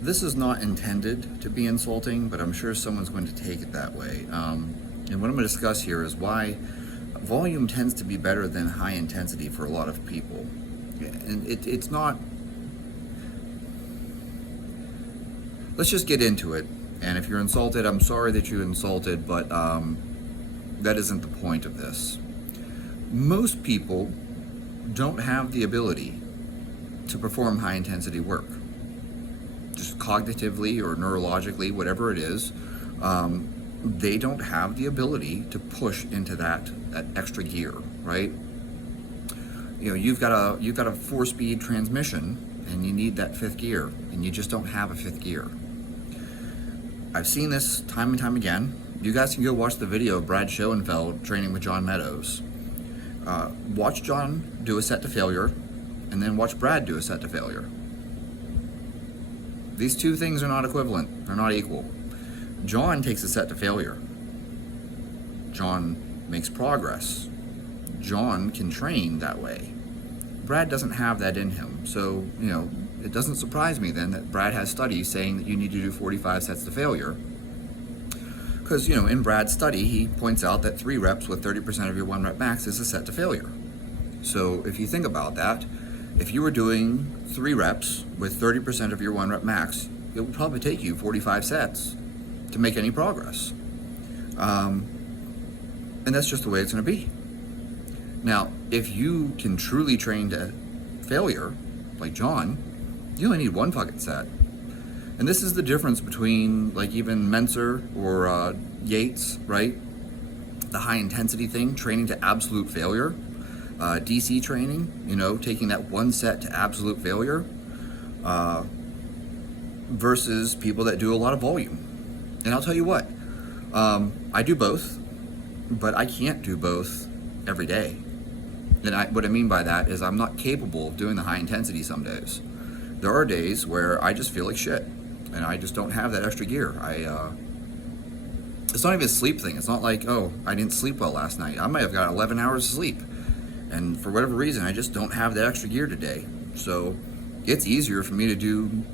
This is not intended to be insulting, but I'm sure someone's going to take it that way. And what I'm going to discuss here is why volume tends to be better than high intensity for a lot of people. And it's not. Let's just get into it. And if you're insulted, I'm sorry that you're insulted, but that isn't the point of this. Most people don't have the ability to perform high intensity work. Just cognitively or neurologically, whatever it is, they don't have the ability to push into that extra gear, right? You know, you've got a 4-speed transmission, and you need that fifth gear, and you just don't have a fifth gear. I've seen this time and time again. You guys can go watch the video of Brad Schoenfeld training with John Meadows. Watch John do a set to failure, and then watch Brad do a set to failure. These two things are not equivalent. They're not equal. John takes a set to failure. John makes progress. John can train that way. Brad doesn't have that in him. So, you know, it doesn't surprise me then that Brad has studies saying that you need to do 45 sets to failure. Because, you know, in Brad's study, he points out that 3 reps with 30% of your 1 rep max is a set to failure. So if you think about that, if you were doing 3 reps with 30% of your 1 rep max, it would probably take you 45 sets to make any progress. And that's just the way it's going to be. Now, if you can truly train to failure, like John, you only need 1 fucking set. And this is the difference between like even Menser or Yates, right? The high intensity thing, training to absolute failure. DC training, you know, taking that 1 set to absolute failure, versus people that do a lot of volume. And I'll tell you what, I do both, but I can't do both every day. And what I mean by that is I'm not capable of doing the high intensity some days. There are days where I just feel like shit, and I just don't have that extra gear. It's not even a sleep thing. It's not like, oh, I didn't sleep well last night. I might have got 11 hours of sleep, and for whatever reason, I just don't have that extra gear today. So it's easier for me to do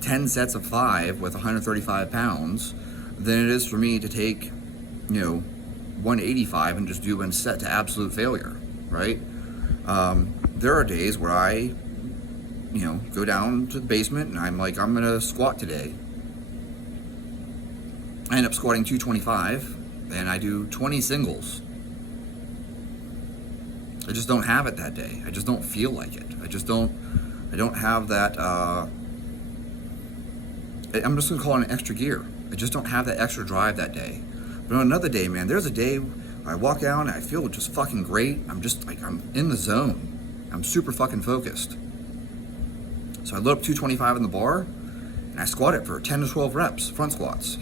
10 sets of 5 with 135 pounds than it is for me to take, you know, 185 and just do 1 set to absolute failure, right? There are days where I, you know, go down to the basement and I'm like, I'm gonna squat today. I end up squatting 225 and I do 20 singles. I just don't have it that day. I just don't feel like it. I don't have that, I'm just gonna call it an extra gear. I just don't have that extra drive that day. But on another day, man, there's a day I walk out and I feel just fucking great. I'm just like, I'm in the zone. I'm super fucking focused. So I load up 225 in the bar and I squat it for 10 to 12 reps, front squats.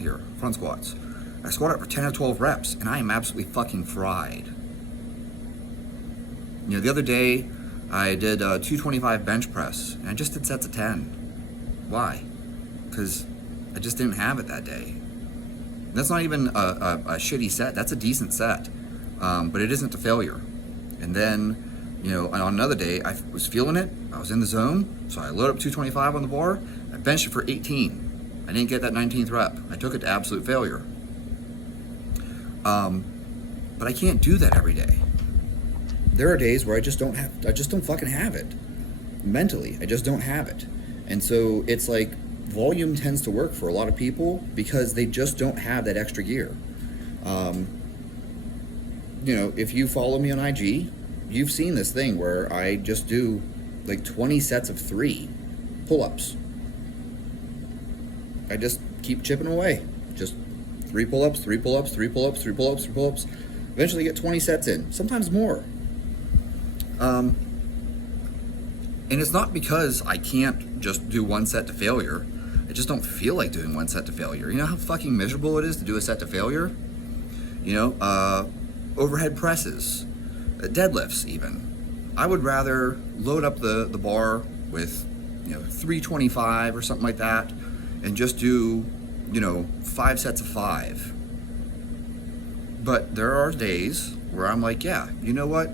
I squat it for 10 to 12 reps and I am absolutely fucking fried. You know, the other day I did 225 bench press and I just did sets of 10. Why? Because I just didn't have it that day. That's not even a shitty set. That's a decent set, but it isn't a failure. And then, you know, on another day, I was feeling it. I was in the zone, so I loaded up 225 on the bar. I benched it for 18. I didn't get that 19th rep. I took it to absolute failure. But I can't do that every day. There are days where I just don't fucking have it. Mentally, I just don't have it. And so it's like, volume tends to work for a lot of people because they just don't have that extra gear. You know, if you follow me on IG, you've seen this thing where I just do like 20 sets of 3 pull-ups. I just keep chipping away. Just 3 pull-ups, 3 pull-ups, 3 pull-ups, 3 pull-ups, 3 pull-ups. Eventually get 20 sets in, sometimes more. And it's not because I can't just do 1 set to failure. I just don't feel like doing 1 set to failure. You know how fucking miserable it is to do a set to failure? You know, overhead presses, deadlifts even. I would rather load up the bar with, you know, 325 or something like that and just do, you know, 5 sets of 5. But there are days where I'm like, yeah, you know what?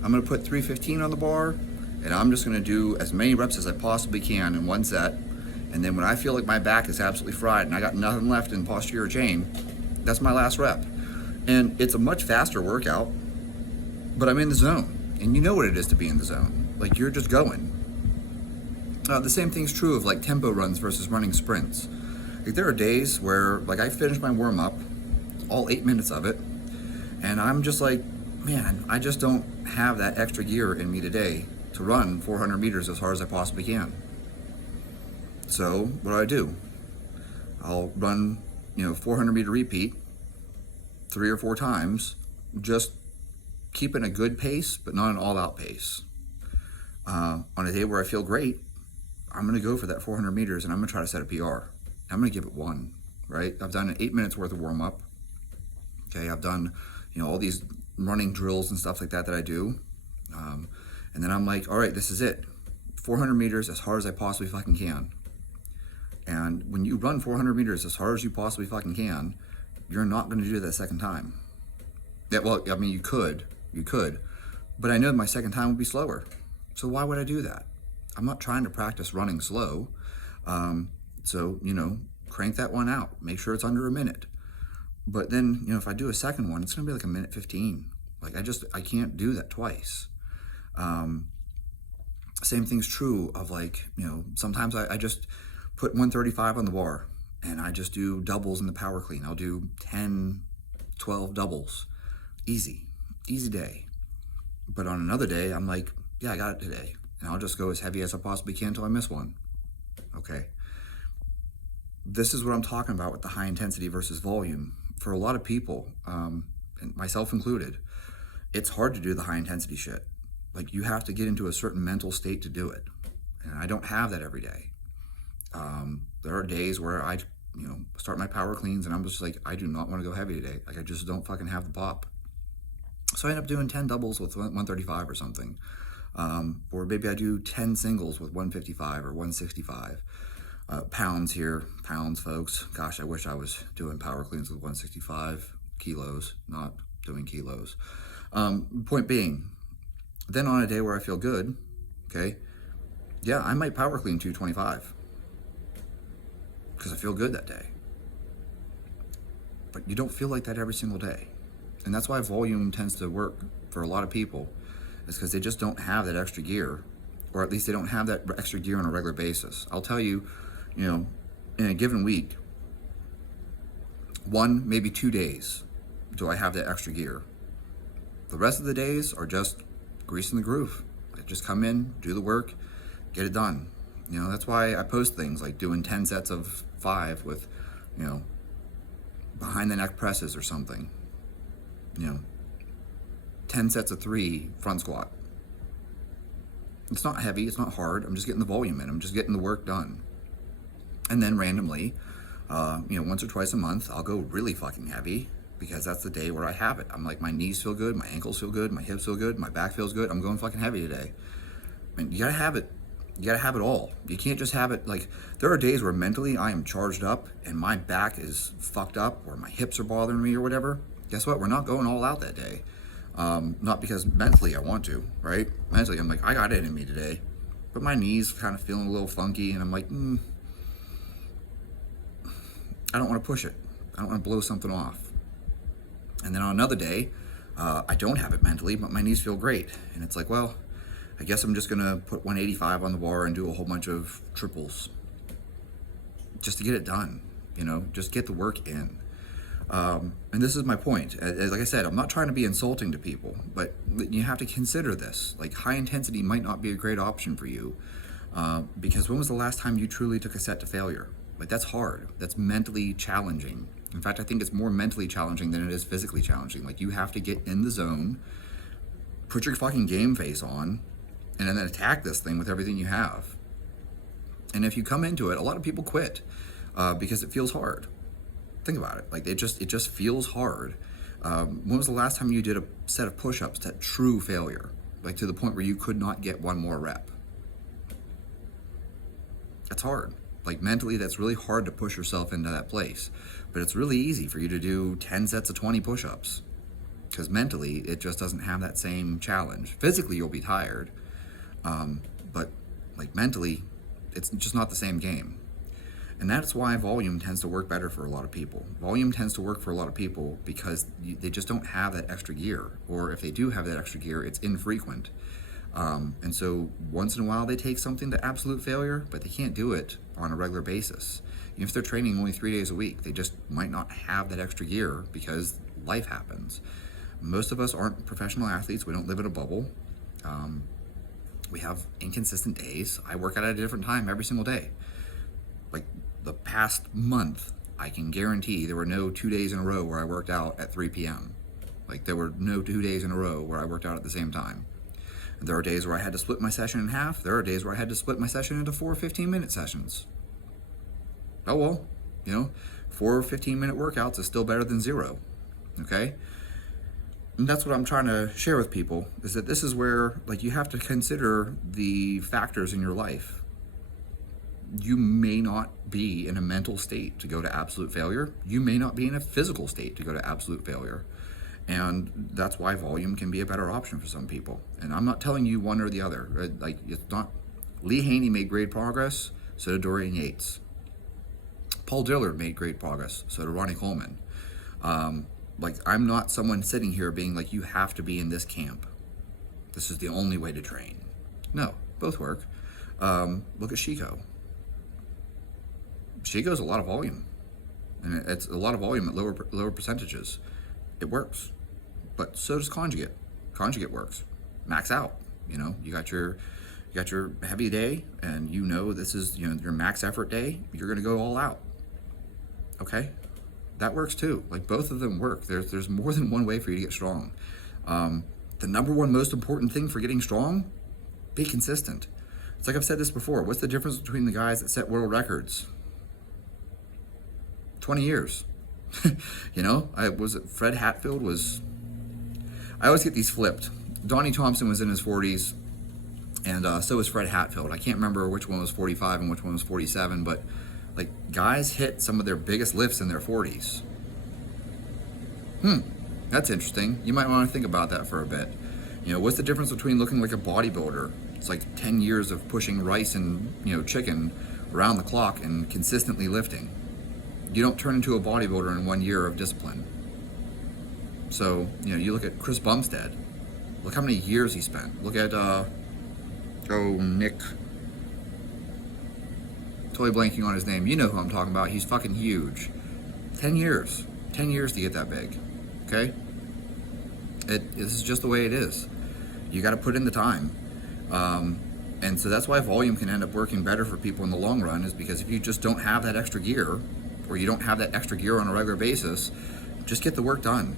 I'm gonna put 315 on the bar and I'm just gonna do as many reps as I possibly can in 1 set. And then when I feel like my back is absolutely fried and I got nothing left in posterior chain, that's my last rep. And it's a much faster workout, but I'm in the zone. And you know what it is to be in the zone. Like, you're just going. The same thing's true of like tempo runs versus running sprints. Like, there are days where like I finish my warm up, all 8 minutes of it, and I'm just like, man, I just don't have that extra gear in me today to run 400 meters as hard as I possibly can. So what do? I'll run, 400 meter repeat 3 or 4 times, just keeping a good pace, but not an all-out pace. On a day where I feel great, I'm going to go for that 400 meters and I'm going to try to set a PR. I'm going to give it 1, right? I've done 8 minutes worth of warm up. Okay, I've done, all these running drills and stuff like that I do. And then I'm like, all right, this is it. 400 meters as hard as I possibly fucking can. And when you run 400 meters as hard as you possibly fucking can, you're not going to do that second time. Yeah, well, I mean, you could, but I know my second time would be slower. So why would I do that? I'm not trying to practice running slow. So, crank that one out. Make sure it's under a minute. But then, if I do a second one, it's going to be like 1:15. Like, I can't do that twice. Same thing's true of like, sometimes I just put 135 on the bar and I just do doubles in the power clean. I'll do 10, 12 doubles. Easy day. But on another day, I'm like, yeah, I got it today. And I'll just go as heavy as I possibly can until I miss one. Okay. This is what I'm talking about with the high intensity versus volume. For a lot of people, and myself included, it's hard to do the high intensity shit. Like, you have to get into a certain mental state to do it. And I don't have that every day. There are days where I, start my power cleans and I'm just like, I do not want to go heavy today. Like, I just don't fucking have the pop. So I end up doing 10 doubles with 135 or something. Or maybe I do 10 singles with 155 or 165. Pounds here, folks. Gosh, I wish I was doing power cleans with 165 kilos, not doing kilos. Point being, then on a day where I feel good, okay, yeah, I might power clean 225 because I feel good that day. But you don't feel like that every single day. And that's why volume tends to work for a lot of people, is because they just don't have that extra gear, or at least they don't have that extra gear on a regular basis. I'll tell you, in a given week, 1, maybe 2 days do I have that extra gear. The rest of the days are just greasing the groove. I just come in, do the work, get it done. That's why I post things like doing 10 sets of 5 with, behind the neck presses or something. 10 sets of 3 front squat. It's not heavy, it's not hard. I'm just getting the volume in. I'm just getting the work done. And then randomly, once or twice a month, I'll go really fucking heavy because that's the day where I have it. I'm like, my knees feel good, my ankles feel good, my hips feel good, my back feels good. I'm going fucking heavy today. I mean, you gotta have it. You gotta have it all. You can't just have it. Like, there are days where mentally I am charged up and my back is fucked up or my hips are bothering me or whatever. Guess what? We're not going all out that day. Not because mentally I want to, right? Mentally, I'm like, I got it in me today. But my knees kind of feeling a little funky and I'm like, I don't want to push it. I don't want to blow something off. And then on another day, I don't have it mentally, but my knees feel great. And it's like, well, I guess I'm just going to put 185 on the bar and do a whole bunch of triples just to get it done, just get the work in. And this is my point. Like I said, I'm not trying to be insulting to people, but you have to consider this. Like, high intensity might not be a great option for you, because when was the last time you truly took a set to failure? Like, that's hard. That's mentally challenging. In fact, I think it's more mentally challenging than it is physically challenging. Like, you have to get in the zone, put your fucking game face on, and then attack this thing with everything you have. And if you come into it, a lot of people quit because it feels hard. Think about it. Like, it just feels hard. When was the last time you did a set of push-ups to true failure? Like, to the point where you could not get one more rep? That's hard. Like, mentally, that's really hard to push yourself into that place. But it's really easy for you to do 10 sets of 20 push-ups. Because mentally, it just doesn't have that same challenge. Physically, you'll be tired. But, like, mentally, it's just not the same game. And that's why volume tends to work better for a lot of people. Volume tends to work for a lot of people because they just don't have that extra gear, or if they do have that extra gear, it's infrequent. And so once in a while they take something to absolute failure, but they can't do it on a regular basis. Even if they're training only 3 days a week, they just might not have that extra gear because life happens. Most of us aren't professional athletes. We don't live in a bubble. We have inconsistent days. I work out at a different time every single day. Like the past month, I can guarantee there were no 2 days in a row where I worked out at 3 p.m. Like there were no 2 days in a row where I worked out at the same time. There are days where I had to split my session in half. There are days where I had to split my session into 4 15-minute sessions. Oh well, 4 15-minute workouts is still better than 0, okay? And that's what I'm trying to share with people, is that this is where, like, you have to consider the factors in your life. You may not be in a mental state to go to absolute failure. You may not be in a physical state to go to absolute failure. And that's why volume can be a better option for some people. And I'm not telling you one or the other. Like, it's not. Lee Haney made great progress, so did Dorian Yates. Paul Dillard made great progress, so did Ronnie Coleman. Like, I'm not someone sitting here being like, you have to be in this camp. This is the only way to train. No, both work. Look at Chico. Chico's a lot of volume. And it's a lot of volume at lower percentages. It works. But so does Conjugate. Conjugate works. Max out. You got your heavy day, and this is your max effort day. You're gonna go all out. Okay, that works too. Like, both of them work. There's more than one way for you to get strong. The number one most important thing for getting strong: be consistent. It's like I've said this before. What's the difference between the guys that set world records? 20 years. Fred Hatfield was. I always get these flipped. Donnie Thompson was in his 40s, and so was Fred Hatfield. I can't remember which one was 45 and which one was 47, but like, guys hit some of their biggest lifts in their 40s. That's interesting. You might want to think about that for a bit. What's the difference between looking like a bodybuilder? It's like 10 years of pushing rice and chicken around the clock and consistently lifting. You don't turn into a bodybuilder in 1 year of discipline. So, you look at Chris Bumstead. Look how many years he spent. Look at, Nick. Totally blanking on his name. You know who I'm talking about. He's fucking huge. 10 years. 10 years to get that big. Okay? This is just the way it is. You got to put in the time. And so that's why volume can end up working better for people in the long run, is because if you just don't have that extra gear, or you don't have that extra gear on a regular basis, just get the work done.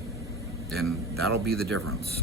And that'll be the difference.